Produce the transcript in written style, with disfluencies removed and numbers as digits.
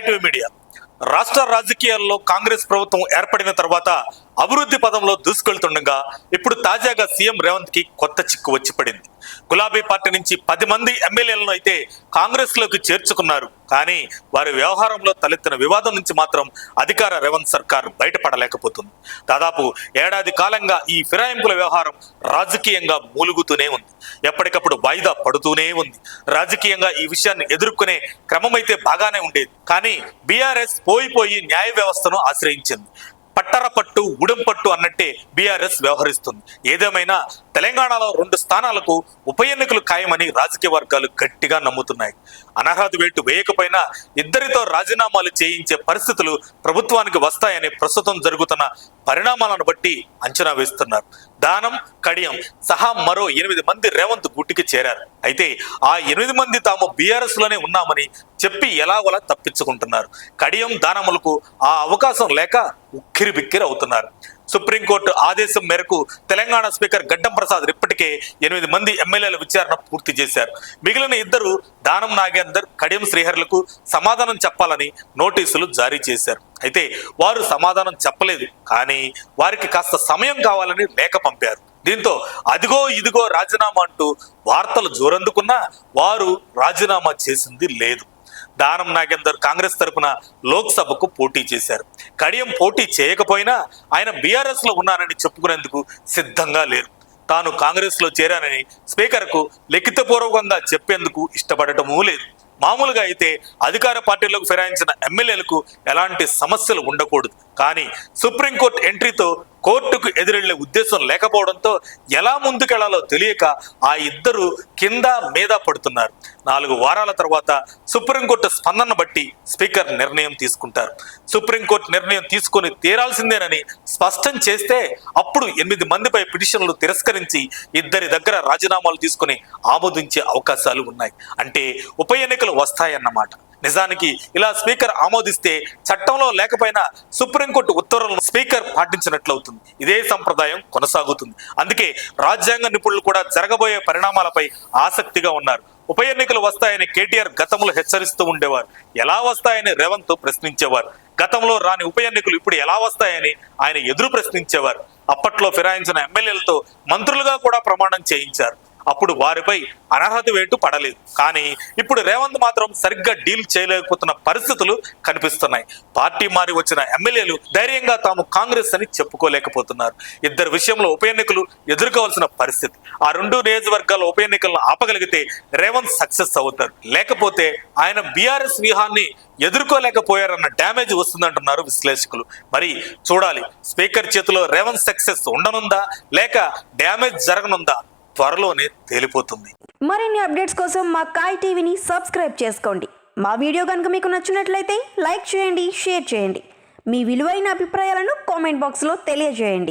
కాయిటివ్ media. రాష్ట్ర రాజకీయాల్లో కాంగ్రెస్ ప్రభుత్వం ఏర్పడిన తర్వాత అభివృద్ధి పదంలో దూసుకెళ్తుండగా ఇప్పుడు తాజాగా సీఎం రేవంత్ కి కొత్త చిక్కు వచ్చి పడింది. గులాబీ పార్టీ నుంచి 10 మంది ఎమ్మెల్యేలను అయితే కాంగ్రెస్ లోకి చేర్చుకున్నారు. కానీ వారి వ్యవహారంలో తలెత్తిన వివాదం నుంచి మాత్రం అధికార రేవంత్ సర్కార్ బయటపడలేకపోతుంది. దాదాపు ఏడాది కాలంగా ఈ ఫిరాయింపుల వ్యవహారం రాజకీయంగా మూలుగుతూనే ఉంది. ఎప్పటికప్పుడు వాయిదా పడుతూనే ఉంది. రాజకీయంగా ఈ విషయాన్ని ఎదుర్కొనే క్రమమైతే బాగానే ఉండేది. కానీ బీఆర్ఎస్ పోయి న్యాయ వ్యవస్థను ఆశ్రయించింది. పట్టర పట్టు ఉడం పట్టు అన్నట్టే బీఆర్ఎస్ వ్యవహరిస్తుంది. ఏదేమైనా తెలంగాణలో 2 స్థానాలకు ఉప ఎన్నికలు ఖాయమని రాజకీయ వర్గాలు గట్టిగా నమ్ముతున్నాయి. అనర్హత వేటు వేయకపోయినా ఇద్దరితో రాజీనామాలు చేయించే పరిస్థితులు ప్రభుత్వానికి వస్తాయని ప్రస్తుతం జరుగుతున్న పరిణామాలను బట్టి అంచనా వేస్తున్నారు. దానం, కడియం సహా మరో 8 మంది రేవంత్ గుట్టికి చేరారు. అయితే ఆ 8 మంది తాము బీఆర్ఎస్ లోనే ఉన్నామని చెప్పి ఎలాగోలా తప్పించుకుంటున్నారు. కడియం, దానములకు ఆ అవకాశం లేక ఉక్కిరి బిక్కిరి అవుతున్నారు. సుప్రీంకోర్టు ఆదేశం మేరకు తెలంగాణ స్పీకర్ గడ్డం ప్రసాద్ ఇప్పటికే 8 మంది ఎమ్మెల్యేల విచారణ పూర్తి చేశారు. మిగిలిన 2 దానం నాగేందర్, కడియం శ్రీహర్లకు సమాధానం చెప్పాలని నోటీసులు జారీ చేశారు. అయితే వారు సమాధానం చెప్పలేదు. కానీ వారికి కాస్త సమయం కావాలని లేఖ పంపారు. దీంతో అదిగో ఇదిగో రాజీనామా అంటూ వార్తలు జోరందుకున్నా వారు రాజీనామా చేసింది లేదు. దానం నాగేందర్ కాంగ్రెస్ తరపున లోక్సభకు పోటీ చేశారు. కడియం పోటీ చేయకపోయినా ఆయన బీఆర్ఎస్ లో ఉన్నానని చెప్పుకునేందుకు సిద్ధంగా లేరు. తాను కాంగ్రెస్ లో చేరానని స్పీకర్కు లిఖితపూర్వకంగా చెప్పేందుకు ఇష్టపడటమూ లేదు. మామూలుగా అయితే అధికార పార్టీలోకి ఫిరాయించిన ఎమ్మెల్యేలకు ఎలాంటి సమస్యలు ఉండకూడదు. కానీ సుప్రీంకోర్టు ఎంట్రీతో కోర్టుకు ఎదురెళ్లే ఉద్దేశం లేకపోవడంతో ఎలా ముందుకెళ్లాలో తెలియక ఆ ఇద్దరు కింద మీద పడుతున్నారు. 4 వారాల తర్వాత సుప్రీంకోర్టు స్పందన బట్టి స్పీకర్ నిర్ణయం తీసుకుంటారు. సుప్రీంకోర్టు నిర్ణయం తీసుకొని తీరాల్సిందేనని స్పష్టం చేస్తే అప్పుడు 8 మందిపై పిటిషన్లు తిరస్కరించి ఇద్దరి దగ్గర రాజీనామాలు తీసుకుని ఆమోదించే అవకాశాలు ఉన్నాయి. అంటే ఉప ఎన్నికలు వస్తాయన్నమాట. నిజానికి ఇలా స్పీకర్ ఆమోదిస్తే చట్టంలో లేకపోయినా సుప్రీంకోర్టు ఉత్తర్వులను స్పీకర్ పాటించినట్లవుతుంది. ఇదే సంప్రదాయం కొనసాగుతుంది. అందుకే రాజ్యాంగ నిపుణులు కూడా జరగబోయే పరిణామాలపై ఆసక్తిగా ఉన్నారు. ఉప ఎన్నికలు వస్తాయని కేటీఆర్ గతంలో హెచ్చరిస్తూ ఉండేవారు. ఎలా వస్తాయని రేవంత్ ప్రశ్నించేవారు. గతంలో రాని ఉప ఎన్నికలు ఇప్పుడు ఎలా వస్తాయని ఆయన ఎదురు ప్రశ్నించేవారు. అప్పట్లో ఫిరాయించిన ఎమ్మెల్యేలతో మంత్రులుగా కూడా ప్రమాణం చేయించారు. అప్పుడు వారిపై అనర్హత వేటు పడలేదు. కానీ ఇప్పుడు రేవంత్ మాత్రం సరిగ్గా డీల్ చేయలేకపోతున్న పరిస్థితులు కనిపిస్తున్నాయి. పార్టీ మారి వచ్చిన ఎమ్మెల్యేలు ధైర్యంగా తాము కాంగ్రెస్ అని చెప్పుకోలేకపోతున్నారు. ఇద్దరు విషయంలో ఉప ఎన్నికలు ఎదుర్కోవాల్సిన పరిస్థితి. ఆ 2 నియోజకవర్గాల ఉప ఎన్నికలను ఆపగలిగితే రేవంత్ సక్సెస్ అవుతారు. లేకపోతే ఆయన బీఆర్ఎస్ వ్యూహాన్ని ఎదుర్కోలేకపోయారన్న డ్యామేజ్ వస్తుందంటున్నారు విశ్లేషకులు. మరి చూడాలి, స్పీకర్ చేతిలో రేవంత్ సక్సెస్ ఉండనుందా లేక డ్యామేజ్ జరగనుందా త్వరలోనే తేలిపోతుంది. మరిన్ని అప్డేట్స్ కోసం మా కాయ్ టీవీని సబ్స్క్రైబ్ చేసుకోండి. మా వీడియో కనుక మీకు నచ్చినట్లయితే లైక్ చేయండి, షేర్ చేయండి. మీ విలువైన అభిప్రాయాలను కామెంట్ బాక్స్లో తెలియజేయండి.